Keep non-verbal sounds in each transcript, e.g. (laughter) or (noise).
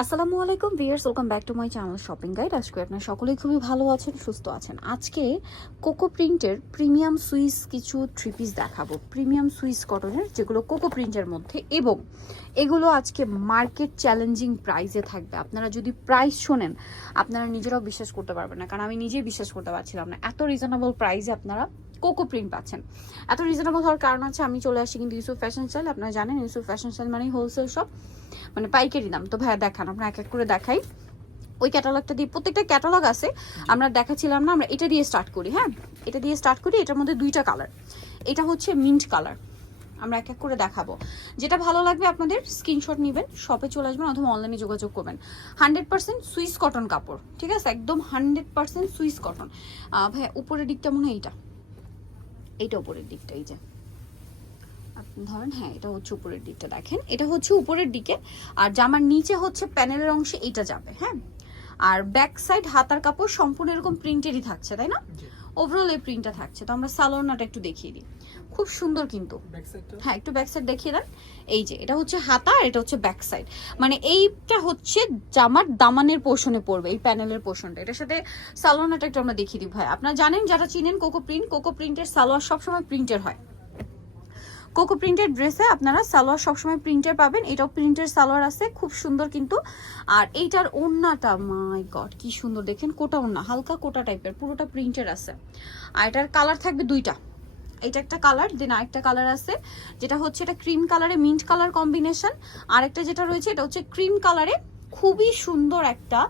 আসসালামু আলাইকুম viewers welcome back to my channel shopping guide. আজকে আপনারা সকলেই খুবই ভালো আছেন, সুস্থ আছেন। আজকে কোকো প্রিন্টের প্রিমিয়াম সুইস কিছু থ্রি পিস দেখাবো। প্রিমিয়াম সুইস কটনের যেগুলো কোকো প্রিন্টের মধ্যে এবং এগুলো আজকে মার্কেট চ্যালেঞ্জিং প্রাইসে থাকবে। আপনারা যদি প্রাইস শোনেন, আপনারা নিজেরাও বিশ্বাস করতে পারবেন না, কারণ আমি নিজেই বিশ্বাস করতে পারছিলাম না। এত রিজনেবল প্রাইসে আপনারা কোকো প্রিন্ট পাচ্ছেন। এত রিজনেবল হওয়ার কারণ আছে আমি চলে আসি কিন্তু ইউসুফ ফ্যাশন স্টাইল আপনারা জানেন ইউসুফ ফ্যাশন স্টাইল মানে হোলসেল শপ মানে পাইকারি দাম। তো ভাইয়া দেখান আমরা এক এক করে দেখাই। ওই ক্যাটালগটা দিয়ে প্রত্যেকটা ক্যাটালগ আছে আমরা দেখাচ্ছিলাম না আমরা এটা দিয়ে স্টার্ট করি হ্যাঁ? এটা দিয়ে স্টার্ট করি এটার মধ্যে দুইটা কালার এটা হচ্ছে মিন্ট কালার আমরা এক এক করে দেখাবো। যেটা ভালো লাগবে আপনাদের স্ক্রিনশট নেবেন শপে চলে আসবেন অথবা অনলাইনে যোগাযোগ করবেন। হান্ড্রেড পার্সেন্ট সুইস কটন কাপড় ঠিক আছে? একদম হান্ড্রেড পার্সেন্ট সুইস কটন ভাইয়া উপরের দিকটা মনে হয় এইটা। এইটা উপরের দিকটা এই যে। ধরেন হ্যাঁ এটা হচ্ছে উপরের দিকটা দেখেন। এটা হচ্ছে উপরের দিকে আর জামার নিচে হচ্ছে প্যানেলের অংশে এটা যাবে হ্যাঁ? আর ব্যাক সাইড হাতার কাপড় সম্পূর্ণ এরকম প্রিন্টেরই থাকছে তাই না? ওভারঅল এই প্রিন্টটা থাকছে। তো আমরা সালোয়ারনাটা একটু দেখিয়ে দিই। খুব সুন্দর কিন্তু। হ্যাঁ একটু ব্যাক সাইড দেখিয়ে দেন। এই যে এটা হচ্ছে হাতা আর এটা হচ্ছে ব্যাক সাইড মানে এইটা হচ্ছে জামার দামানের পোর্শনে পড়বে এই প্যানেলের পোর্শনটা এটার সাথে সালোয়ারনাটা একটু আমরা দেখিয়ে দিই ভাই। আপনারা জানেন যারা চিনেন কোকো প্রিন্ট কোকো প্রিন্টের সালোয়ার সবসময় প্রিন্টের হয়। কোকো প্রিন্টের ড্রেসে আপনারা সালোয়ার সবসময় প্রিন্টের পাবেন। এটাও প্রিন্টের সালোয়ার আছে খুব সুন্দর কিন্তু। আর এইটার ওড়নাটা মাই গড কি সুন্দর। দেখেন কোটা ওড়না হালকা কোটা টাইপের পুরোটা প্রিন্টের আছে। আর এটার কালার থাকবে দুইটা। এটা একটা কালার দেন আরেকটা কালার আছে, যেটা হচ্ছে এটা ক্রিম কালারে মিন্ট কালার কম্বিনেশন আরেকটা যেটা রয়েছে এটা হচ্ছে ক্রিম কালারে খুবই সুন্দর একটা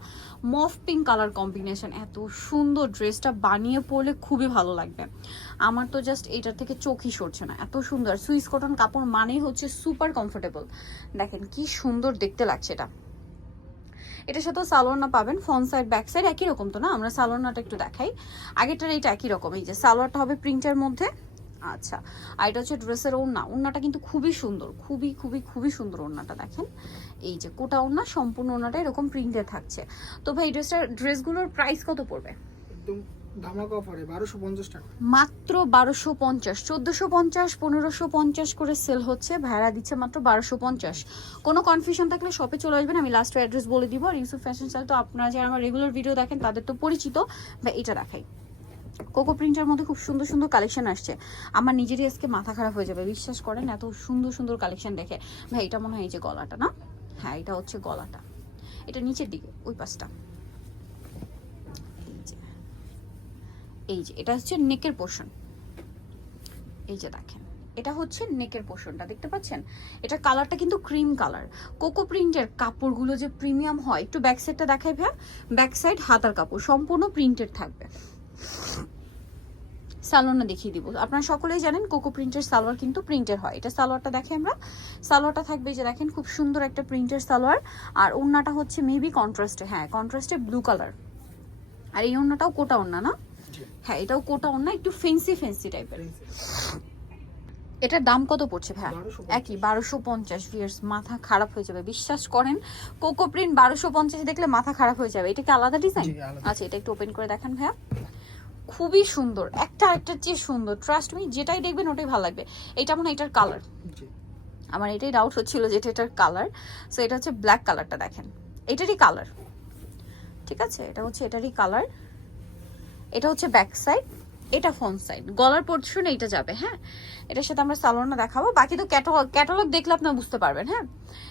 মফ পিঙ্ক কালার কম্বিনেশন এত সুন্দর ড্রেসটা বানিয়ে পরলে খুবই ভালো লাগবে। আমার তো জাস্ট এটার থেকে চোখই সরছে না, এত সুন্দর। সুইস কটন কাপড় মানেই হচ্ছে সুপার কমফোর্টেবল দেখেন কি সুন্দর দেখতে লাগছে এটা। এটার সাথেও সালোয়ারনা পাবেন ফ্রন্ট সাইড ব্যাক সাইড একই রকম তো না? আমরা সালোয়ারনাটা একটু দেখাই। আগেরটার এইটা একই রকম, এই যে সালোয়ারটা হবে প্রিন্টের মধ্যে। আচ্ছা আর এটা হচ্ছে ড্রেসের ওড়না। ওড়নাটা কিন্তু খুবই সুন্দর খুবই খুবই খুবই সুন্দর ওড়নাটা দেখেন। এই যে কোটা ওড়না সম্পূর্ণ ওড়নাটা এরকম প্রিন্টে থাকছে। তো ভাই এই ড্রেসটার ড্রেসগুলোর প্রাইস কত পড়বে? একদম ধামাকা অফারে বারোশো পঞ্চাশ টাকা। মাত্র বারোশো পঞ্চাশ চোদ্দোশো পঞ্চাশ পনেরোশো পঞ্চাশ করে সেল হচ্ছে। ভাড়া দিচ্ছে মাত্র বারোশো পঞ্চাশ। কোনো কনফিউশন থাকলে শপে চলে আসবেন আমি লাস্ট অ্যাড্রেস বলে দিব। আর ইউসুফ ফ্যাশন স্টাইল তো আপনারা যারা আমার রেগুলার ভিডিও দেখেন তাদের তো পরিচিত। বা এটা দেখাই। কোকো প্রিন্টের মধ্যে খুব সুন্দর সুন্দর কালেকশন আসছে। আমার নিজেরই আজকে মাথা খারাপ হয়ে যাবে। বিশ্বাস করেন, এত সুন্দর সুন্দর কালেকশন দেখে। ভাই, এটা মনে হয় এই যে গলাটা, না? হ্যাঁ এটা হচ্ছে গলাটা। এটা নিচের দিকে, ওই পাশটা। এই যে এটা হচ্ছে নেকের পোর্শন এই যে দেখেন, এটা হচ্ছে নেকের পোর্শনটা দেখতে পাচ্ছেন? এটা কালারটা কিন্তু ক্রিম কালার কোকো প্রিন্টের কাপড়গুলো যে প্রিমিয়াম হয়, একটু ব্যাক সাইডটা দেখাই ভাই ব্যাক সাইড হাতার কাপড়, সম্পূর্ণ প্রিন্টেড থাকবে। সালোয়ারটা দেখিয়ে দিব। আপনারা সকলেই জানেন কোকো প্রিন্টের সালোয়ার কিন্তু প্রিন্টের হয়। এটা সালোয়ারটা দেখে আমরা। সালোয়ারটা থাকবে যে দেখেন খুব সুন্দর একটা প্রিন্টের সালোয়ার। আর ওড়নাটা হচ্ছে মেবি কন্ট্রাস্টে হ্যাঁ কন্ট্রাস্টে ব্লু কালার আর এই ওড়নাটাও কোটা ওড়না না? হ্যাঁ এটাও কোটা ওড়না একটু ফেন্সি ফেন্সি টাইপের এটার দাম কত পড়ছে ভাই একই বারোশো পঞ্চাশ ভিয়ার্স মাথা খারাপ হয়ে যাবে। বিশ্বাস করেন কোকো প্রিন্ট বারোশো পঞ্চাশ দেখলে মাথা খারাপ হয়ে যাবে। এটা কি আলাদা ডিজাইন আচ্ছা এটা একটু ওপেন করে দেখান ভাইয়া। খুবই সুন্দর একটা আরেকটার চেয়ে সুন্দর। ট্রাস্ট মি যেটাই দেখবেন ওটাই ভালো লাগবে। এটা মনে হয় এটার কালার আমার এটাই ডাউট হচ্ছিল যে এটা এটার কালার সো এটা হচ্ছে ব্ল্যাক কালারটা দেখেন। এটারই কালার ঠিক আছে? এটা হচ্ছে এটারই কালার এটা হচ্ছে ব্যাক সাইড এটা ফোন সাইড গলার পোর্শন এইটা যাবে হ্যাঁ? এটার সাথে আমরা সালোয়ারটা দেখাবো। বাকি তো ক্যাটালগ ক্যাটালগ দেখলে আপনারা বুঝতে পারবেন হ্যাঁ?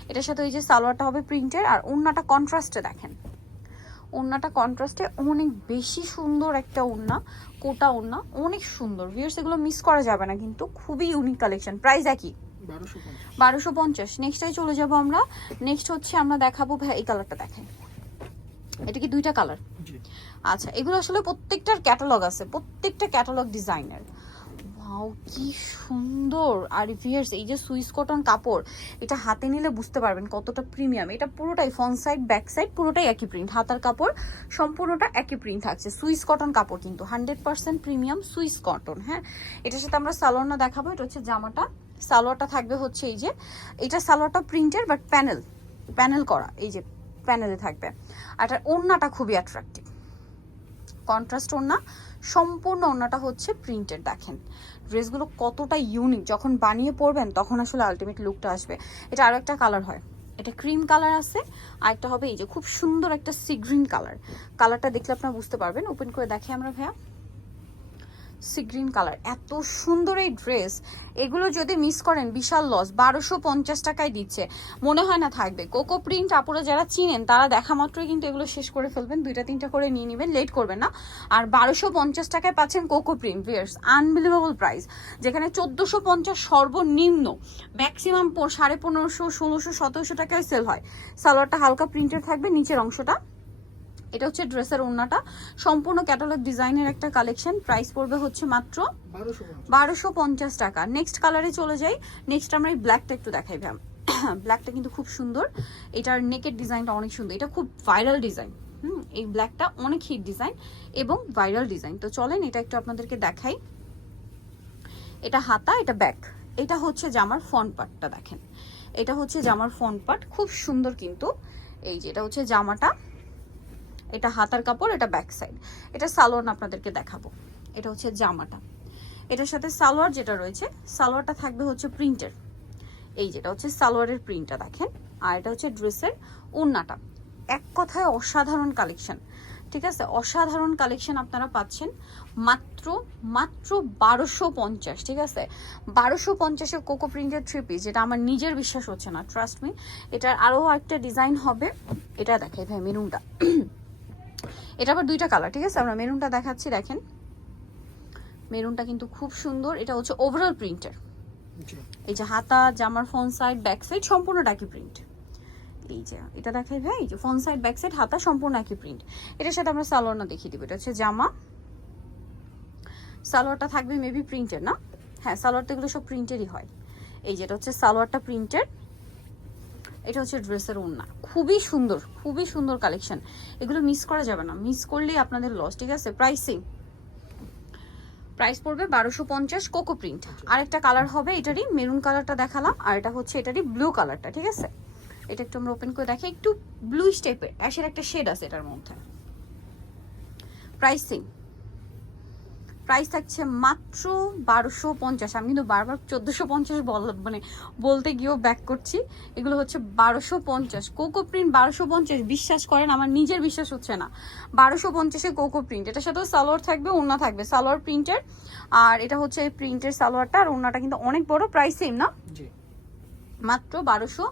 এটার সাথে ওই যে সালোয়ারটা হবে প্রিন্টের আর ওড়নাটা কন্ট্রাস্টে দেখেন। ওড়নাটা কন্ট্রাস্টে অনেক বেশি সুন্দর একটা ওড়না কোটা ওড়না অনেক সুন্দর। ভিউয়ার্স এগুলো মিস করা যাবে না কিন্তু খুবই ইউনিক কালেকশন প্রাইস একই। বারোশো পঞ্চাশ। নেক্সটাই চলে যাব আমরা। নেক্সট হচ্ছে আমরা দেখাবো ভাই এই কালারটা দেখাই এটা কি দুইটা কালার আচ্ছা এগুলো আসলে প্রত্যেকটার ক্যাটালগ আছে প্রত্যেকটা ক্যাটালগ ডিজাইনের ওয়াও, কি সুন্দর। আর ভিয়ার্স, এই যে সুইস কটন কাপড়, এটা হাতে নিলে বুঝতে পারবেন কতটা প্রিমিয়াম। এটা পুরোটাই ফ্রন্ট সাইড ব্যাক সাইড পুরোটাই একই প্রিন্ট হাতার কাপড় সম্পূর্ণটা একই প্রিন্ট থাকছে। সুইস কটন কাপড় কিন্তু hundred percent premium Swiss cotton হ্যাঁ? এটার সাথে আমরা সালোয়ারটা দেখাবো, এটা হচ্ছে জামাটা। সালোয়ারটা থাকবে হচ্ছে এই যে, এটা সালোয়ারটা প্রিন্টের বাট প্যানেল প্যানেল করা, এই যে প্যানেলে থাকবে। আর এটার ওড়নাটা খুবই অ্যাট্রাক্টিভ কন্ট্রাস্ট ওড়না, সম্পূর্ণ ওড়নাটা হচ্ছে প্রিন্টেড দেখেন। ড্রেসগুলো কতটা ইউনিক যখন বানিয়ে পরবেন তখন আসলে আলটিমেট লুকটা আসবে। এটা আরও একটা কালার হয়। এটা ক্রিম কালার আছে আর একটা হবে এই যে খুব সুন্দর একটা সি গ্রিন কালার কালারটা দেখলে আপনারা বুঝতে পারবেন। ওপেন করে দেখে আমরা ভাইয়া। Sea green colour. এত সুন্দর এই ড্রেস। এগুলো যদি মিস করেন, বিশাল লস। বারোশো পঞ্চাশ টাকায় দিচ্ছে। মনে হয় না থাকবে। কোকো প্রিন্ট আপুরা যারা চিনেন, তারা দেখা মাত্রই কিন্তু এগুলো শেষ করে ফেলবেন। দুইটা, তিনটা করে নিয়ে নেবেন, লেট করবেন না। আর বারোশো পঞ্চাশ টাকায় পাচ্ছেন coco print. Viewers unbelievable price যেখানে চোদ্দোশো পঞ্চাশ সর্বনিম্ন। ম্যাক্সিমাম সাড়ে পনেরোশো, ষোলোশো, সতেরোশো টাকায় সেল হয়। সালোয়ারটা হালকা প্রিন্টের থাকবে, নিচের অংশটা এটা হচ্ছে ড্রেসের ওড়নাটা। সম্পূর্ণ ক্যাটালগ ডিজাইনের একটা কালেকশন প্রাইস পড়বে হচ্ছে মাত্র বারোশো পঞ্চাশ টাকা। নেক্সট কালারে চলে যাই। নেক্সট আমরা এই ব্ল্যাকটা একটু দেখাই ভ্যাম ব্ল্যাকটা (coughs) কিন্তু খুব সুন্দর। এটার নেকের ডিজাইনটা অনেক সুন্দর। এটা খুব ভাইরাল ডিজাইন হুম, এই ব্ল্যাকটা অনেক হিট ডিজাইন এবং ভাইরাল ডিজাইন তো চলেন এটা একটু আপনাদেরকে দেখাই। এটা হাতা, এটা ব্যাক এটা হচ্ছে জামার ফ্রন্ট পার্টটা দেখেন। এটা হচ্ছে জামার ফ্রন্ট পার্ট খুব সুন্দর কিন্তু। এই যে, এটা হচ্ছে জামাটা। এটা হাতার কাপড়, এটা ব্যাক সাইড এটা সালোয়ার আপনাদেরকে দেখাবো। এটা হচ্ছে জামাটা। এটার সাথে সালোয়ার যেটা রয়েছে, সালোয়ারটা থাকবে হচ্ছে প্রিন্টের এই যেটা হচ্ছে সালোয়ারের প্রিন্টটা দেখেন। আর এটা হচ্ছে ড্রেসের ওড়নাটা এক কথায় অসাধারণ কালেকশন ঠিক আছে? অসাধারণ কালেকশন আপনারা পাচ্ছেন মাত্র মাত্র বারোশো পঞ্চাশ, ঠিক আছে? বারোশো পঞ্চাশে কোকো প্রিন্টের থ্রি পিস যেটা আমার নিজের বিশ্বাস হচ্ছে না ট্রাস্ট মি এটার আরও একটা ডিজাইন হবে। এটা দেখে ভাই, মেরুনটা। এটা আবার দুইটা কালার ঠিক আছে? আমরা মেরুনটা দেখাচ্ছি দেখেন। মেরুনটা কিন্তু খুব সুন্দর। এটা হচ্ছে ওভারঅল প্রিন্টার এই যে হাতা জামার ফ্রন্ট সাইড ব্যাক সাইড সম্পূর্ণ একই প্রিন্ট এই যে এটা দেখাই ভাই যে ফ্রন্ট সাইড ব্যাক সাইড হাতা সম্পূর্ণ একই প্রিন্ট এটার সাথে আমরা সালোয়ারটা দেখিয়ে দিব এটা হচ্ছে জামা। সালোয়ারটা থাকবে মেবি প্রিন্টের না? হ্যাঁ সালোয়ারটা এগুলো সব প্রিন্টেরই হয়। এই যেটা হচ্ছে সালোয়ারটা প্রিন্টের এটা হচ্ছে ড্রেসের ওড়না। খুবই সুন্দর খুবই সুন্দর কালেকশন এগুলো মিস করা যাবে না। মিস করলেই আপনাদের লস ঠিক আছে? প্রাইসিং প্রাইস পড়বে বারোশো পঞ্চাশ কোকো প্রিন্ট আরেকটা কালার হবে এটারই মেরুন কালারটা দেখালাম, আর এটা হচ্ছে এটারই ব্লু কালারটা ঠিক আছে? এটা একটু আমরা ওপেন করে দেখি। একটু ব্লু টাইপের অ্যাশের একটা শেড আছে এটার মধ্যে। প্রাইসিং প্রাইস থাকছে মাত্র বারোশো পঞ্চাশ। আমি কিন্তু বারবার চোদ্দোশো পঞ্চাশ বল মানে বলতে গিয়েও ব্যাক করছি। এগুলো হচ্ছে বারোশো পঞ্চাশ। কোকো প্রিন্ট বারোশো পঞ্চাশ। বিশ্বাস করেন আমার নিজের বিশ্বাস হচ্ছে না। বারোশো পঞ্চাশে কোকো প্রিন্ট এটার সাথেও সালোয়ার থাকবে ওড়না থাকবে। সালোয়ার প্রিন্টের। আর এটা হচ্ছে প্রিন্টের সালোয়ারটা। আর ওড়নাটা কিন্তু অনেক বড় প্রাইস সেম না? মাত্র বারোশো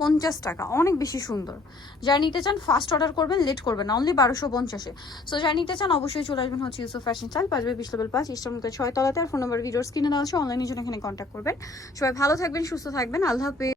পঞ্চাশ টাকা, অনেক বেশি সুন্দর। যারা নিতে চান ফার্স্ট অর্ডার করবেন লেট করবেন অনলি বারোশো পঞ্চাশে। সো যারা নিতে চান, অবশ্যই চলে আসবেন হচ্ছে ইউসুফ ফ্যাশন স্টাইল পাঁচ বিশ লেভেল পাঁচ ইস্টার ছয় তলাতে, আর ফোন নম্বর ভিডিওর স্ক্রিনে দেওয়া আছে অনলাইনের জন্য এখানে কন্ট্যাক্ট করবেন। সবাই ভালো থাকবেন, সুস্থ থাকবেন, আল্লাহ হাফেজ।